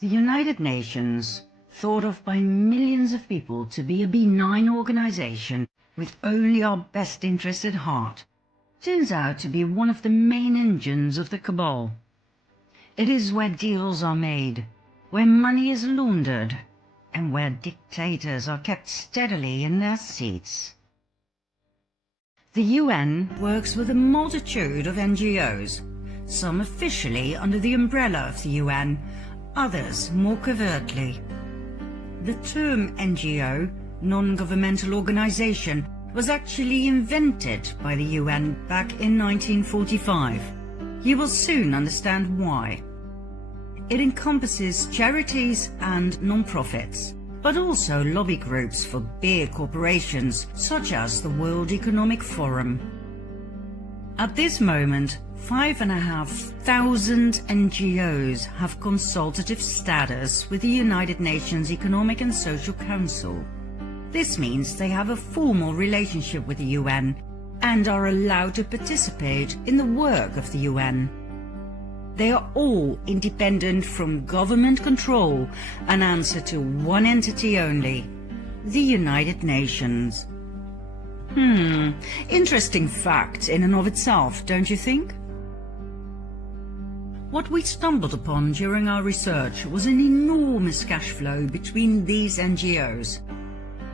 The United Nations, thought of by millions of people to be a benign organization with only our best interest at heart, turns out to be one of the main engines of the Cabal. It is where deals are made, where money is laundered, and where dictators are kept steadily in their seats. The UN works with a multitude of NGOs, some officially under the umbrella of the UN, others more covertly. The term NGO, non-governmental organization, was actually invented by the UN back in 1945. You will soon understand why. It encompasses charities and non-profits, but also lobby groups for big corporations such as the World Economic Forum. At this moment, 5,500 NGOs have consultative status with the United Nations Economic and Social Council. This means they have a formal relationship with the UN and are allowed to participate in the work of the UN. They are all independent from government control and answer to one entity only, the United Nations. Interesting fact in and of itself, don't you think? What we stumbled upon during our research was an enormous cash flow between these NGOs.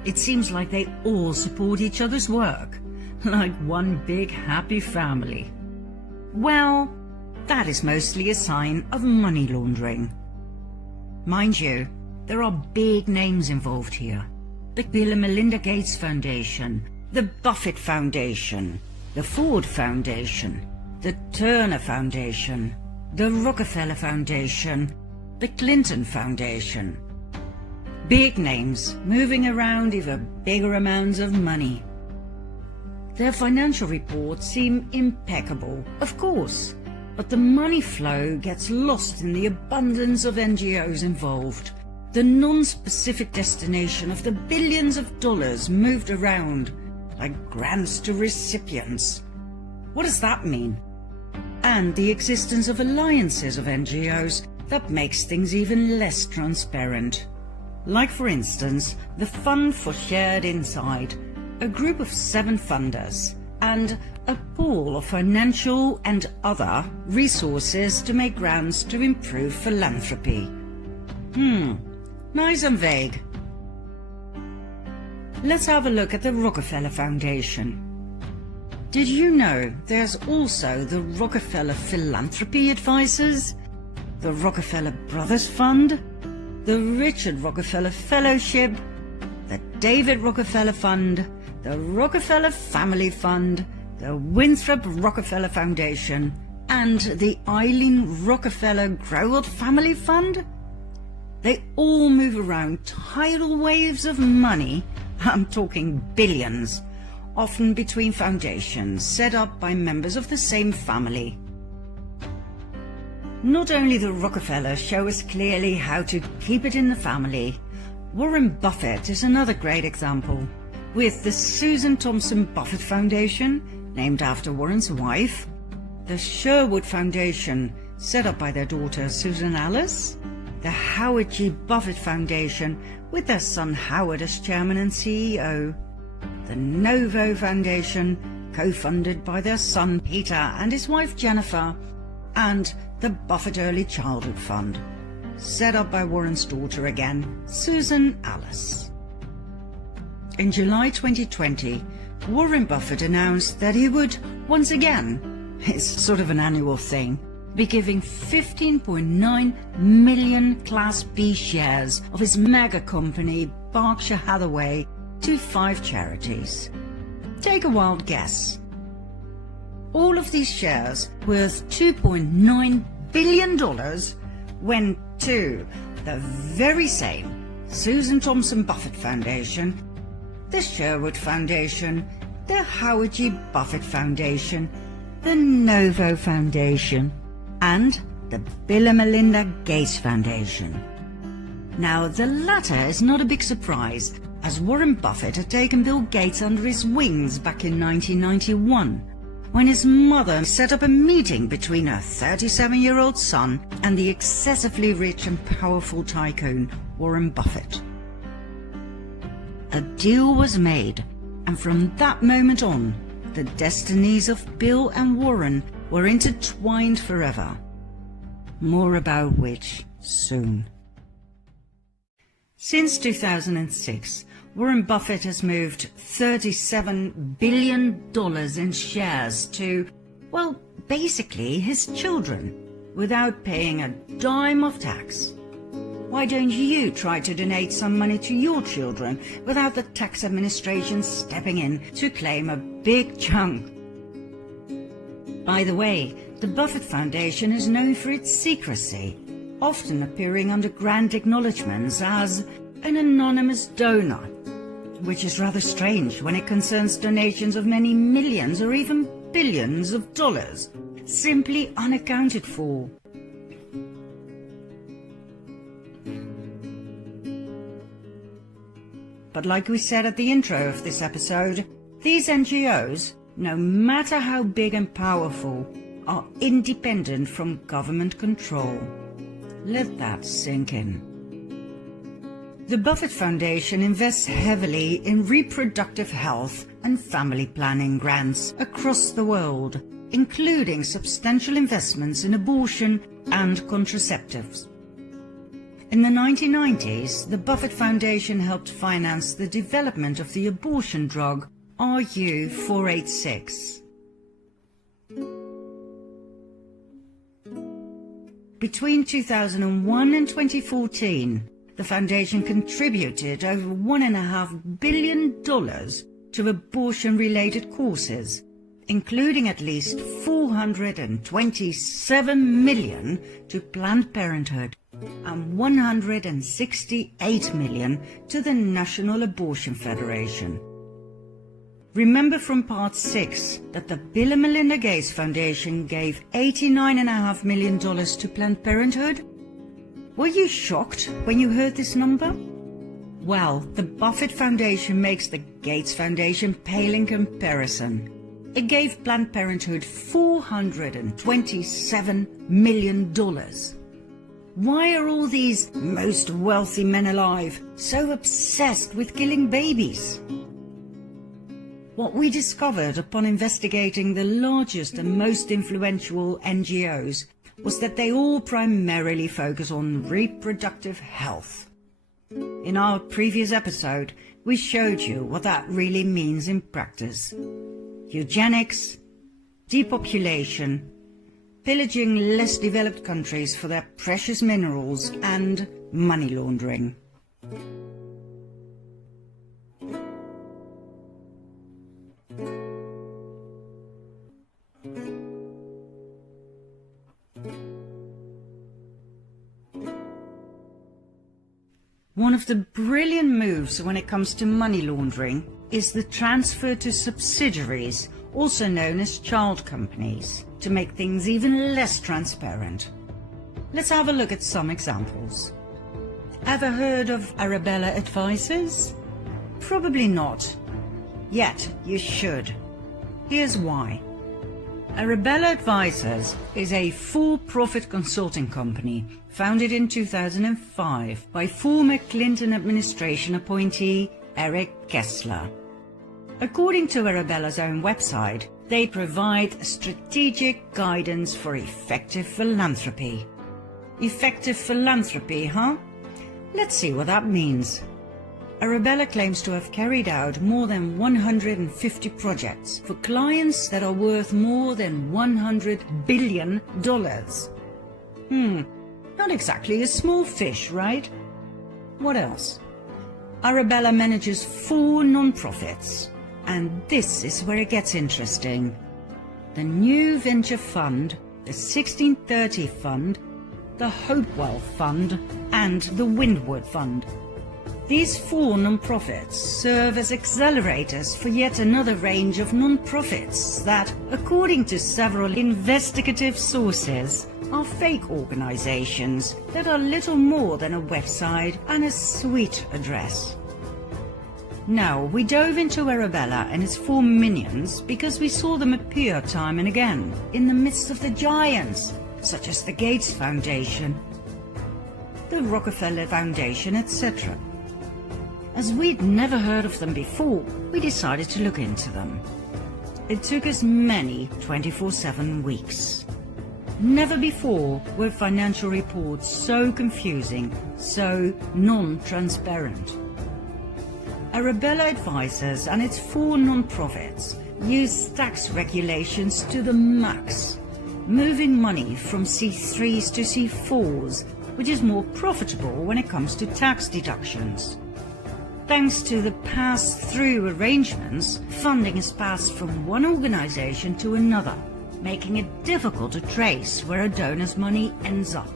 It seems like they all support each other's work, like one big happy family. Well, that is mostly a sign of money laundering. Mind you, there are big names involved here. The Bill and Melinda Gates Foundation, the Buffett Foundation, the Ford Foundation, the Turner Foundation, the Rockefeller Foundation, the Clinton Foundation. Big names moving around even bigger amounts of money. Their financial reports seem impeccable, of course, but the money flow gets lost in the abundance of NGOs involved, the non-specific destination of the billions of dollars moved around like grants to recipients. What does that mean? And the existence of alliances of NGOs that makes things even less transparent. Like, for instance, the Fund for Shared Insight, a group of 7 funders, and a pool of financial and other resources to make grants to improve philanthropy. Nice and vague. Let's have a look at the Rockefeller Foundation. Did you know there's also the Rockefeller Philanthropy Advisors, the Rockefeller Brothers Fund, the Richard Rockefeller Fellowship, the David Rockefeller Fund, the Rockefeller Family Fund, the Winthrop Rockefeller Foundation, and the Eileen Rockefeller Growell Family Fund? They all move around tidal waves of money, I'm talking billions, often between foundations set up by members of the same family. Not only the Rockefellers show us clearly how to keep it in the family, Warren Buffett is another great example, with the Susan Thompson Buffett Foundation, named after Warren's wife, the Sherwood Foundation, set up by their daughter Susan Alice, the Howard G. Buffett Foundation, with their son Howard as chairman and CEO, the Novo Foundation, co-funded by their son Peter and his wife Jennifer, and the Buffett Early Childhood Fund, set up by Warren's daughter again, Susan Alice. In July 2020, Warren Buffett announced that he would, once again, it's sort of an annual thing, be giving 15.9 million Class B shares of his mega company Berkshire Hathaway to 5 charities. Take a wild guess. All of these shares, worth $2.9 billion, went to the very same Susan Thompson Buffett Foundation, the Sherwood Foundation, the Howard G. Buffett Foundation, the Novo Foundation, and the Bill and Melinda Gates Foundation. Now, the latter is not a big surprise, as Warren Buffett had taken Bill Gates under his wings back in 1991. when his mother set up a meeting between her 37-year-old son and the excessively rich and powerful tycoon Warren Buffett. A deal was made, and from that moment on, the destinies of Bill and Warren were intertwined forever. More about which soon. Since 2006, Warren Buffett has moved $37 billion in shares to, well, basically his children, without paying a dime of tax. Why don't you try to donate some money to your children without the tax administration stepping in to claim a big chunk? By the way, the Buffett Foundation is known for its secrecy, often appearing under grand acknowledgements as an anonymous donor, which is rather strange when it concerns donations of many millions or even billions of dollars, simply unaccounted for. But like we said at the intro of this episode, these NGOs, no matter how big and powerful, are independent from government control. Let that sink in. The Buffett Foundation invests heavily in reproductive health and family planning grants across the world, including substantial investments in abortion and contraceptives. In the 1990s, the Buffett Foundation helped finance the development of the abortion drug RU486. Between 2001 and 2014, the foundation contributed over $1.5 billion to abortion-related causes, including at least $427 million to Planned Parenthood and $168 million to the National Abortion Federation. Remember from part 6 that the Bill and Melinda Gates Foundation gave $89.5 million to Planned Parenthood? Were you shocked when you heard this number? Well, the Buffett Foundation makes the Gates Foundation pale in comparison. It gave Planned Parenthood $427 million. Why are all these most wealthy men alive so obsessed with killing babies? What we discovered upon investigating the largest and most influential NGOs was that they all primarily focus on reproductive health. In our previous episode, we showed you what that really means in practice. Eugenics, depopulation, pillaging less developed countries for their precious minerals, and money laundering. One of the brilliant moves when it comes to money laundering is the transfer to subsidiaries, also known as child companies, to make things even less transparent. Let's have a look at some examples. Ever heard of Arabella Advisors? Probably not. Yet you should. Here's why. Arabella Advisors is a for-profit consulting company founded in 2005 by former Clinton administration appointee Eric Kessler. According to Arabella's own website, they provide strategic guidance for effective philanthropy. Effective philanthropy, huh? Let's see what that means. Arabella claims to have carried out more than 150 projects for clients that are worth more than $100 billion. Not exactly a small fish, right? What else? Arabella manages 4 non-profits. And this is where it gets interesting. The New Venture Fund, the 1630 Fund, the Hopewell Fund, and the Windward Fund. These 4 non-profits serve as accelerators for yet another range of non-profits that, according to several investigative sources, are fake organizations that are little more than a website and a suite address. Now, we dove into Arabella and its 4 minions because we saw them appear time and again in the midst of the giants, such as the Gates Foundation, the Rockefeller Foundation, etc. As we'd never heard of them before, we decided to look into them. It took us many 24/7 weeks. Never before were financial reports so confusing, so non-transparent. Arabella Advisors and its 4 non-profits use tax regulations to the max, moving money from C3s to C4s, which is more profitable when it comes to tax deductions. Thanks to the pass-through arrangements, funding is passed from one organization to another, making it difficult to trace where a donor's money ends up.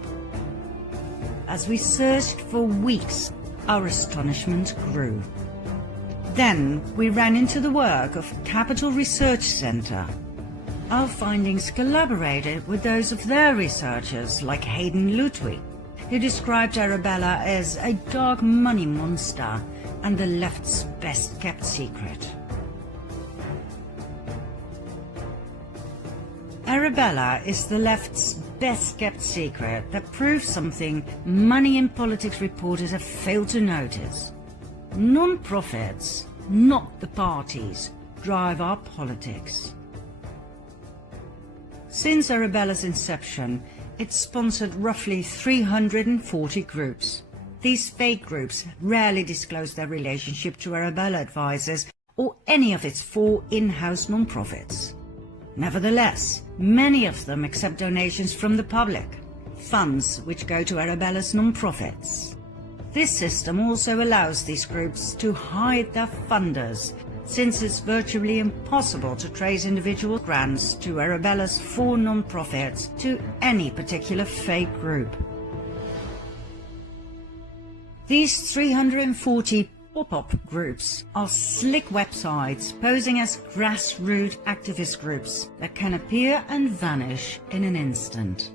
As we searched for weeks, our astonishment grew. Then we ran into the work of Capital Research Center. Our findings collaborated with those of their researchers like Hayden Ludwig, who described Arabella as a dark money monster and the left's best-kept secret. Arabella is the left's best-kept secret that proves something money and politics reporters have failed to notice. Non-profits, not the parties, drive our politics. Since Arabella's inception, it's sponsored roughly 340 groups. These fake groups rarely disclose their relationship to Arabella Advisors or any of its 4 in-house non-profits. Nevertheless, many of them accept donations from the public, funds which go to Arabella's non-profits. This system also allows these groups to hide their funders, since it's virtually impossible to trace individual grants to Arabella's 4 non-profits to any particular fake group. These 340 pop-up groups are slick websites posing as grassroots activist groups that can appear and vanish in an instant.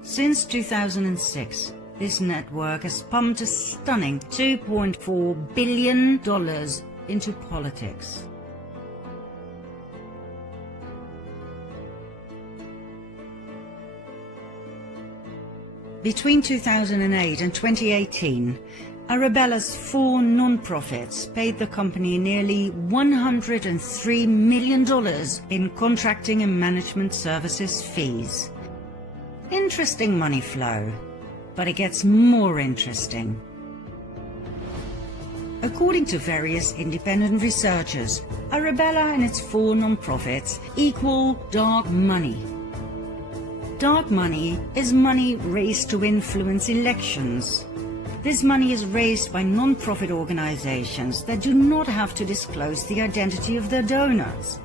Since 2006, this network has pumped a stunning $2.4 billion into politics. Between 2008 and 2018, Arabella's 4 non-profits paid the company nearly $103 million in contracting and management services fees. Interesting money flow, but it gets more interesting. According to various independent researchers, Arabella and its 4 non-profits equal dark money. Dark money is money raised to influence elections. This money is raised by non-profit organizations that do not have to disclose the identity of their donors.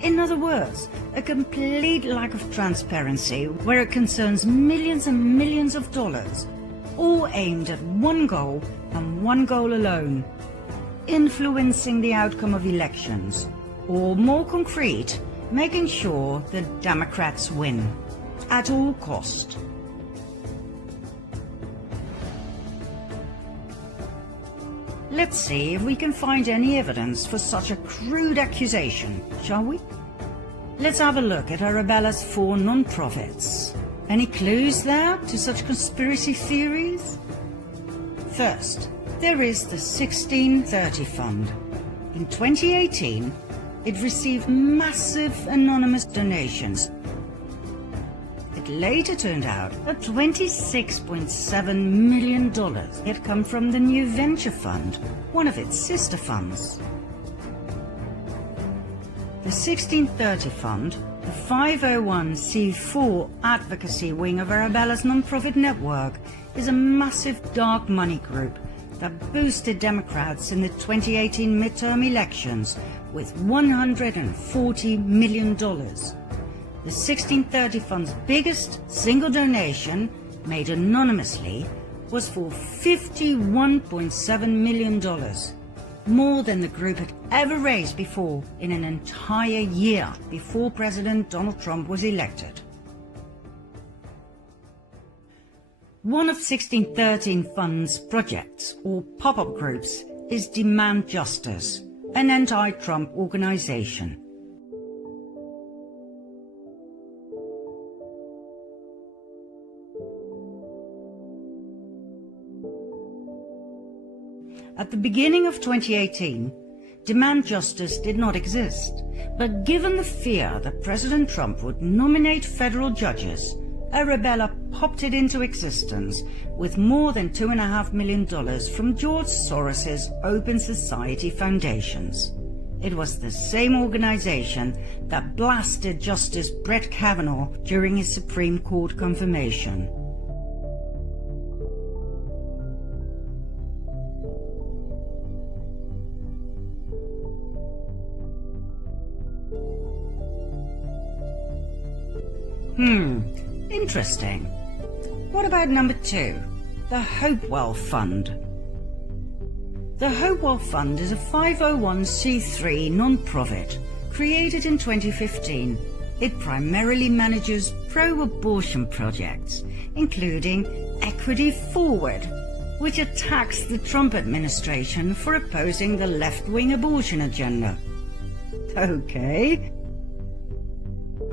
In other words, a complete lack of transparency where it concerns millions and millions of dollars, all aimed at one goal and one goal alone: influencing the outcome of elections, or more concrete, making sure the Democrats win at all cost. Let's see if we can find any evidence for such a crude accusation, shall we? Let's have a look at Arabella's 4 non-profits. Any clues there to such conspiracy theories? First, there is the 1630 Fund. In 2018, it received massive anonymous donations. It later turned out that $26.7 million had come from the New Venture Fund, one of its sister funds. The 1630 Fund, the 501c4 advocacy wing of Arabella's non-profit network, is a massive dark money group that boosted Democrats in the 2018 midterm elections with $140 million. The 1630 Fund's biggest single donation, made anonymously, was for $51.7 million, more than the group had ever raised before in an entire year before President Donald Trump was elected. One of 1613 Fund's projects, or pop-up groups, is Demand Justice, an anti-Trump organization. At the beginning of 2018, Demand Justice did not exist, but given the fear that President Trump would nominate federal judges, Arabella popped it into existence with more than $2.5 million from George Soros's Open Society Foundations. It was the same organization that blasted Justice Brett Kavanaugh during his Supreme Court confirmation. Interesting. What about number 2, the Hopewell Fund? The Hopewell Fund is a 501c3 non-profit created in 2015. It primarily manages pro-abortion projects, including Equity Forward, which attacks the Trump administration for opposing the left-wing abortion agenda. Okay.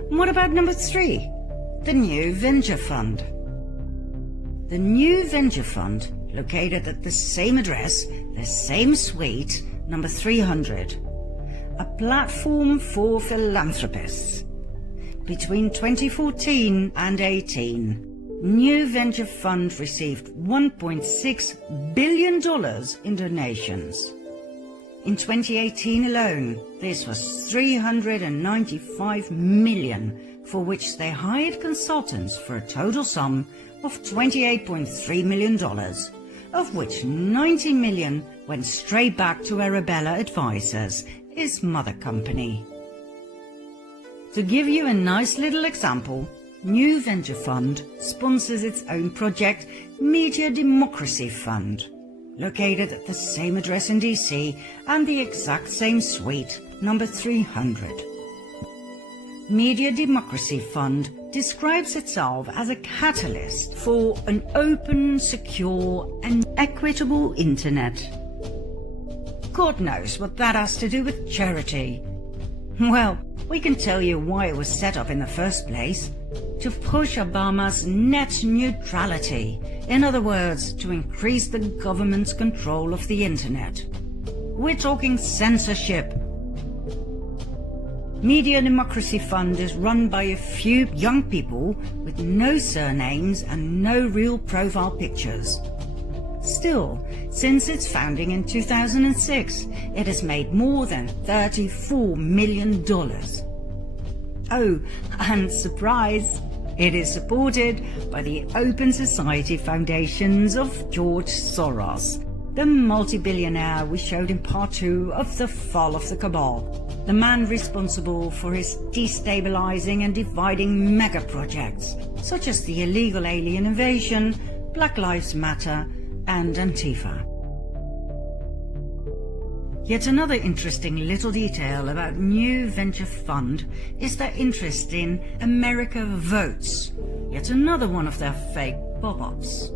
What about number 3? The New Venture Fund. The New Venture Fund, located at the same address, the same suite, number 300, a platform for philanthropists. Between 2014 and 18, New Venture Fund received $1.6 billion in donations. In 2018 alone, this was $395 million, for which they hired consultants for a total sum of $28.3 million, of which $90 million went straight back to Arabella Advisors, his mother company. To give you a nice little example, New Venture Fund sponsors its own project, Media Democracy Fund, located at the same address in DC and the exact same suite, number 300. Media Democracy Fund describes itself as a catalyst for an open, secure and equitable internet. God knows what that has to do with charity. Well, we can tell you why it was set up in the first place. To push Obama's net neutrality. In other words, to increase the government's control of the internet. We're talking censorship. Media Democracy Fund is run by a few young people with no surnames and no real profile pictures. Still, since its founding in 2006, it has made more than $34 million. Oh, and surprise, it is supported by the Open Society Foundations of George Soros, the multi-billionaire we showed in part 2 of The Fall of the Cabal, the man responsible for his destabilizing and dividing mega projects, such as the illegal alien invasion, Black Lives Matter, and Antifa. Yet another interesting little detail about New Venture Fund is their interest in America Votes, yet another one of their fake pop-ups.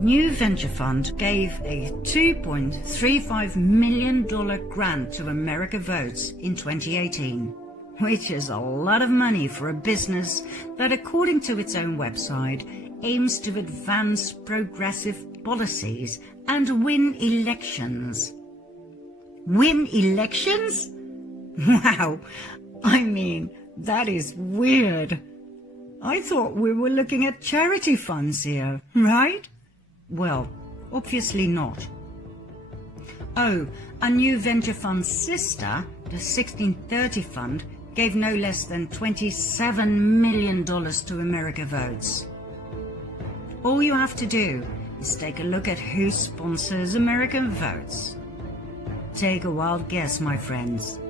New Venture Fund gave a $2.35 million grant to America Votes in 2018, which is a lot of money for a business that, according to its own website, aims to advance progressive policies and win elections. Win elections? Wow, I mean, that is weird. I thought we were looking at charity funds here, right? Well, obviously not. Oh, a New Venture Fund's sister, the 1630 Fund, gave no less than $27 million to America Votes. All you have to do is take a look at who sponsors American Votes. Take a wild guess, my friends.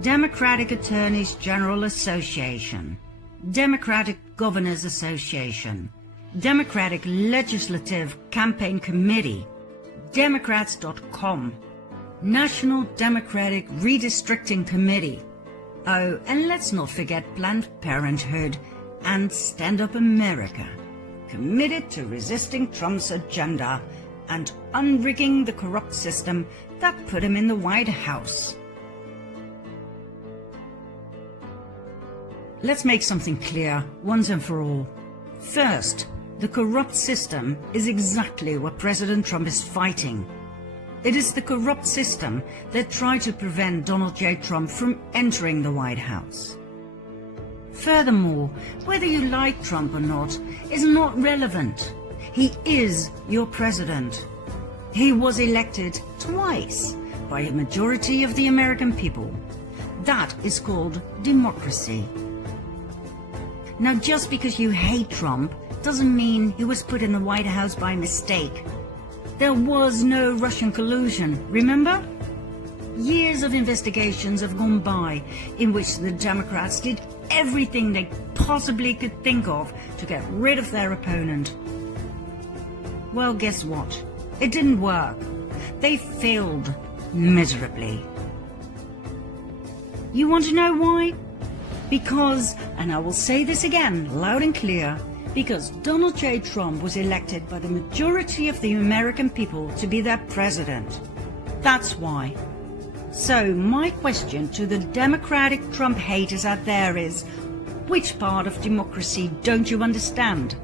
Democratic Attorneys General Association, Democratic Governors Association, Democratic Legislative Campaign Committee, Democrats.com, National Democratic Redistricting Committee. Oh, and let's not forget Planned Parenthood and Stand Up America, committed to resisting Trump's agenda, and unrigging the corrupt system that put him in the White House. Let's make something clear once and for all. First, the corrupt system is exactly what President Trump is fighting. It is the corrupt system that tried to prevent Donald J. Trump from entering the White House. Furthermore, whether you like Trump or not is not relevant. He is your president. He was elected twice by a majority of the American people. That is called democracy. Now, just because you hate Trump doesn't mean he was put in the White House by mistake. There was no Russian collusion, remember? Years of investigations have gone by in which the Democrats did everything they possibly could think of to get rid of their opponent. Well, guess what? It didn't work. They failed miserably. You want to know why? Because, and I will say this again loud and clear, because Donald J. Trump was elected by the majority of the American people to be their president. That's why. So my question to the Democratic Trump haters out there is, which part of democracy don't you understand?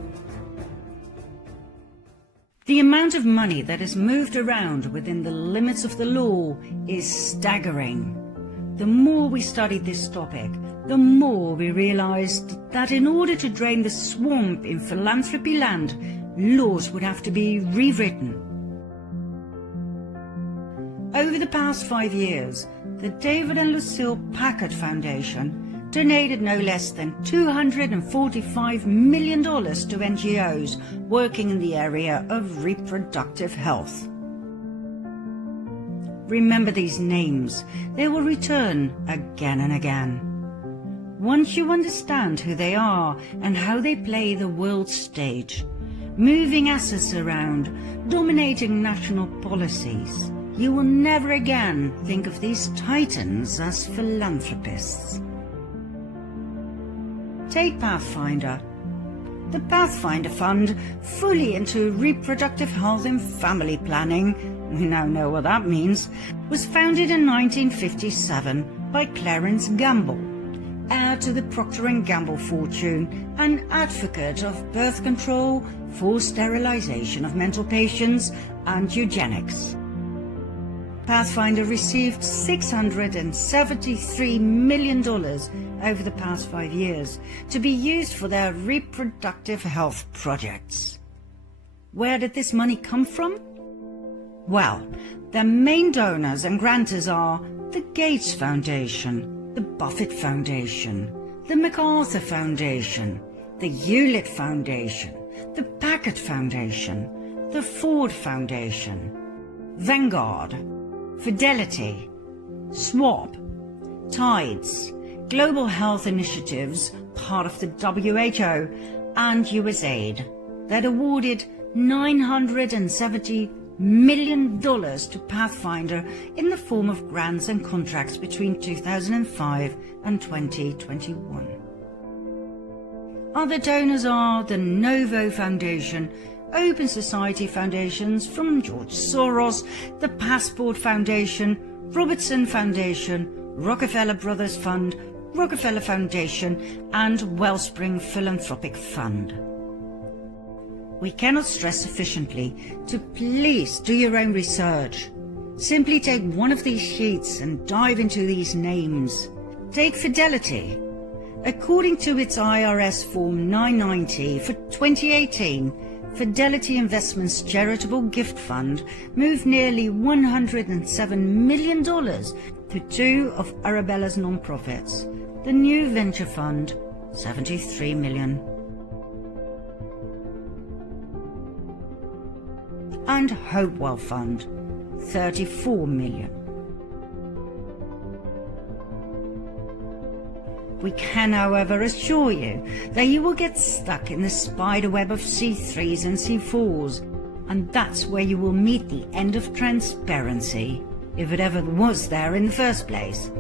The amount of money that is moved around within the limits of the law is staggering. The more we studied this topic, the more we realized that in order to drain the swamp in philanthropy land, laws would have to be rewritten. Over the past 5 years, the David and Lucille Packard Foundation donated no less than $245 million to NGOs working in the area of reproductive health. Remember these names. They will return again and again. Once you understand who they are and how they play the world stage, moving assets around, dominating national policies, you will never again think of these titans as philanthropists. Take Pathfinder. The Pathfinder Fund, fully into reproductive health and family planning, we now know what that means, was founded in 1957 by Clarence Gamble, heir to the Procter & Gamble fortune and advocate of birth control, forced sterilization of mental patients and eugenics. Pathfinder received $673 million over the past 5 years to be used for their reproductive health projects. Where did this money come from? Well, their main donors and grantors are the Gates Foundation, the Buffett Foundation, the MacArthur Foundation, the Hewlett Foundation, the Packard Foundation, the Ford Foundation, Vanguard, Fidelity, SWAP, Tides, Global Health Initiatives, part of the WHO, and USAID, that awarded $970 million to Pathfinder in the form of grants and contracts between 2005 and 2021. Other donors are the Novo Foundation, Open Society Foundations from George Soros, the Passport Foundation, Robertson Foundation, Rockefeller Brothers Fund, Rockefeller Foundation, and Wellspring Philanthropic Fund. We cannot stress sufficiently to please do your own research. Simply take one of these sheets and dive into these names. Take Fidelity. According to its IRS Form 990 for 2018, Fidelity Investments Charitable Gift Fund moved nearly $107 million to two of Arabella's nonprofits, the New Venture Fund, $73 million, and Hopewell Fund, $34 million. We can, however, assure you that you will get stuck in the spiderweb of C3s and C4s, and that's where you will meet the end of transparency, if it ever was there in the first place.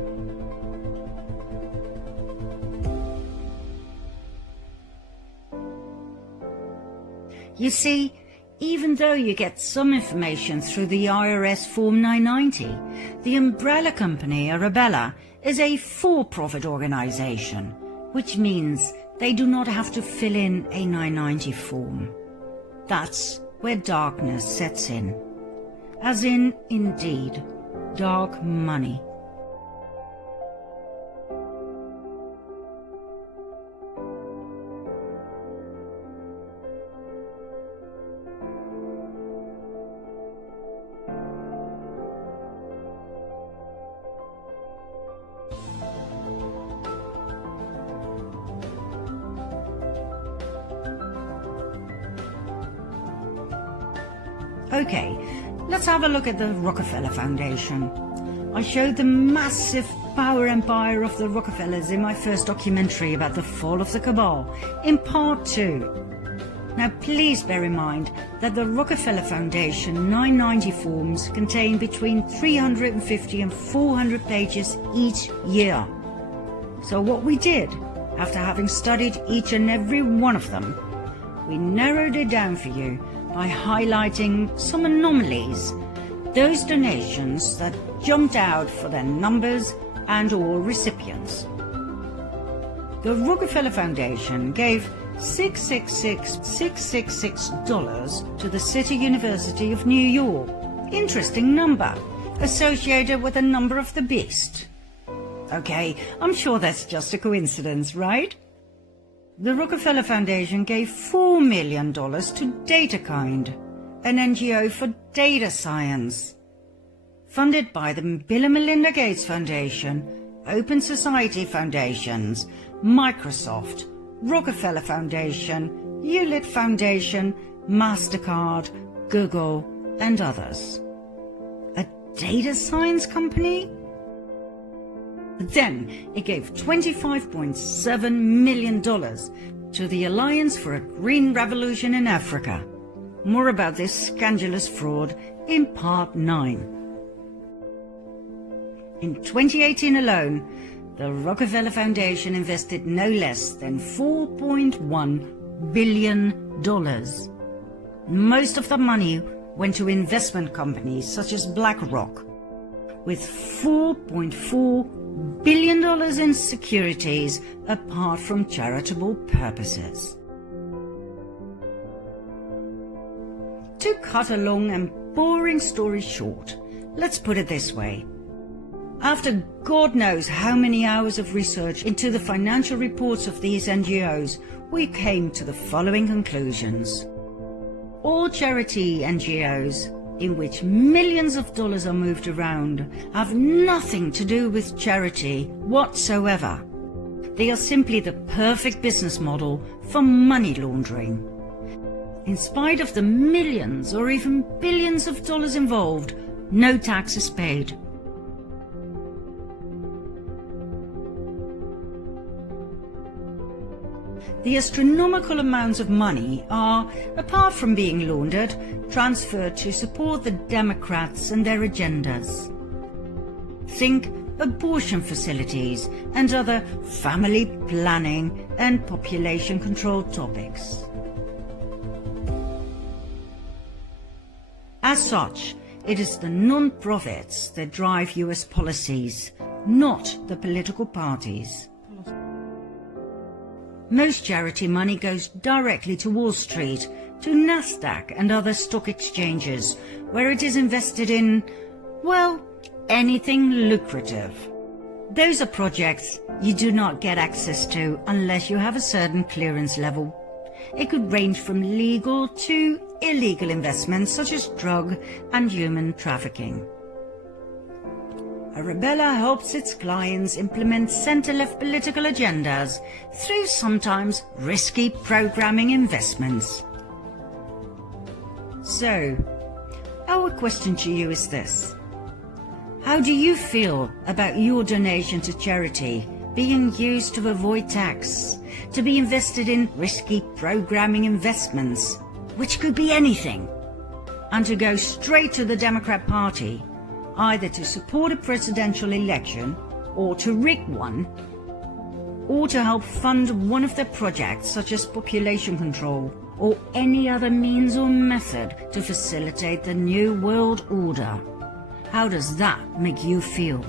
You see, Even though you get some information through the IRS Form 990, the umbrella company Arabella is a for-profit organization, which means they do not have to fill in a 990 form. That's where darkness sets in. As in, indeed, dark money. Okay, let's have a look at the Rockefeller Foundation. I showed the massive power empire of the Rockefellers in my first documentary about the fall of the Cabal, in part 2. Now please bear in mind that the Rockefeller Foundation 990 forms contain between 350 and 400 pages each year. So what we did, after having studied each and every one of them, we narrowed it down for you by highlighting some anomalies, those donations that jumped out for their numbers and or recipients. The Rockefeller Foundation gave $666,666 to the City University of New York. Interesting number, associated with the number of the beast. Okay, I'm sure that's just a coincidence, right? The Rockefeller Foundation gave $4 million to DataKind, an NGO for data science. Funded by the Bill and Melinda Gates Foundation, Open Society Foundations, Microsoft, Rockefeller Foundation, Hewlett Foundation, MasterCard, Google, and others. A data science company? Then it gave $25.7 million to the Alliance for a Green Revolution in Africa. More about this scandalous fraud in part 9. In 2018 alone, the Rockefeller Foundation invested no less than $4.1 billion. Most of the money went to investment companies such as BlackRock, with $4.4 billion in securities apart from charitable purposes. To cut a long and boring story short, let's put it this way. After God knows how many hours of research into the financial reports of these NGOs, we came to the following conclusions. All charity NGOs, in which millions of dollars are moved around, have nothing to do with charity whatsoever. They are simply the perfect business model for money laundering. In spite of the millions or even billions of dollars involved, no tax is paid. The astronomical amounts of money are, apart from being laundered, transferred to support the Democrats and their agendas. Think abortion facilities and other family planning and population control topics. As such, it is the non-profits that drive US policies, not the political parties. Most charity money goes directly to Wall Street, to Nasdaq and other stock exchanges, where it is invested in, well, anything lucrative. Those are projects you do not get access to unless you have a certain clearance level. It could range from legal to illegal investments such as drug and human trafficking. Arabella helps its clients implement centre-left political agendas through sometimes risky programming investments. So, our question to you is this. How do you feel about your donation to charity being used to avoid tax, to be invested in risky programming investments, which could be anything, and to go straight to the Democrat Party, either to support a presidential election or to rig one? or to help fund one of their projects such as population control or any other means or method to facilitate the New World Order. How does that make you feel?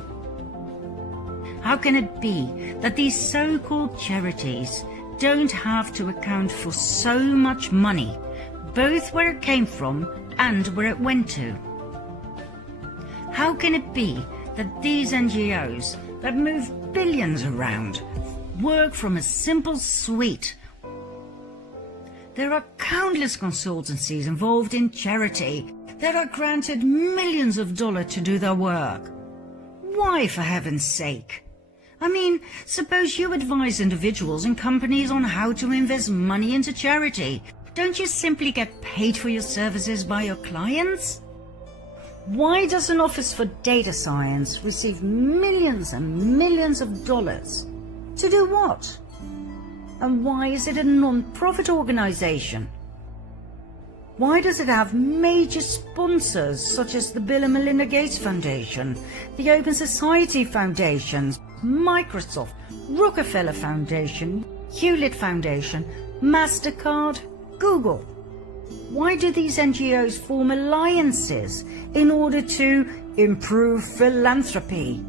How can it be that these so-called charities don't have to account for so much money, both where it came from and where it went to? How can it be that these NGOs that move billions around work from a simple suite? There are countless consultancies involved in charity that are granted millions of dollars to do their work. Why, for heaven's sake? I mean, suppose you advise individuals and companies on how to invest money into charity. Don't you simply get paid for your services by your clients? Why does an Office for Data Science receive millions and millions of dollars? To do what? And why is it a non-profit organization? Why does it have major sponsors such as the Bill and Melinda Gates Foundation, the Open Society Foundations, Microsoft, Rockefeller Foundation, Hewlett Foundation, MasterCard, Google? Why do these NGOs form alliances in order to improve philanthropy?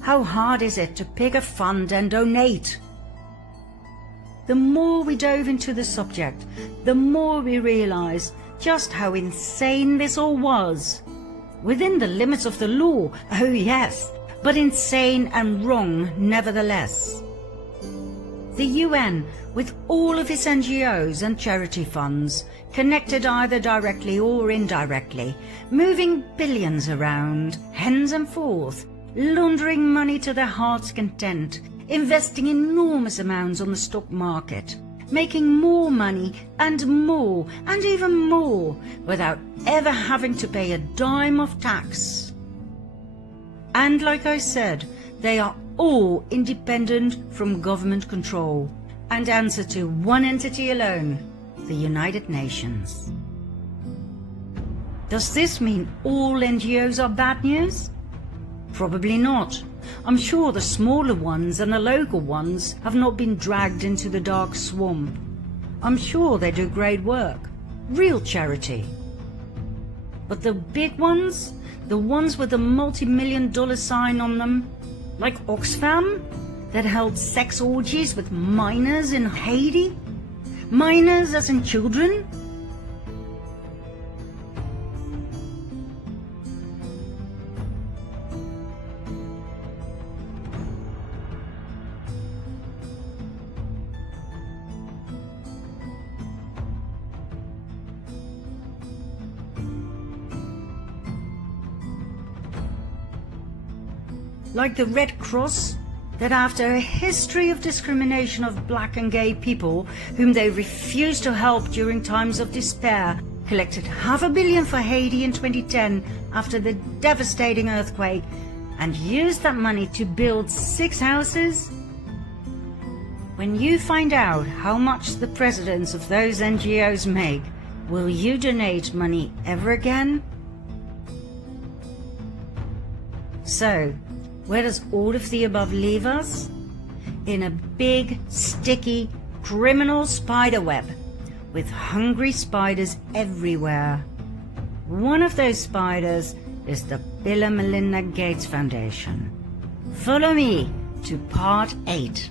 How hard is it to pick a fund and donate? The more we dove into the subject, the more we realized just how insane this all was. Within the limits of the law, oh yes, but insane and wrong nevertheless. The UN, with all of its NGOs and charity funds, connected either directly or indirectly, moving billions around, hens and forth, laundering money to their heart's content, investing enormous amounts on the stock market, making more money and even more without ever having to pay a dime of tax. And like I said, they are all independent from government control and answer to one entity alone, the United Nations. Does this mean all NGOs are bad news? Probably not. I'm sure the smaller ones and the local ones have not been dragged into the dark swamp. I'm sure they do great work, real charity. But the big ones, the ones with the multi-million-dollar sign on them, like Oxfam, that held sex orgies with minors in Haiti? Minors as in children? Like the Red Cross, that after a history of discrimination of black and gay people whom they refused to help during times of despair, collected $500 million for Haiti in 2010 after the devastating earthquake and used that money to build 6 houses? When you find out how much the presidents of those NGOs make, will you donate money ever again? So, where does all of the above leave us? In a big, sticky, criminal spider web, with hungry spiders everywhere. One of those spiders is the Bill and Melinda Gates Foundation. Follow me to part 8.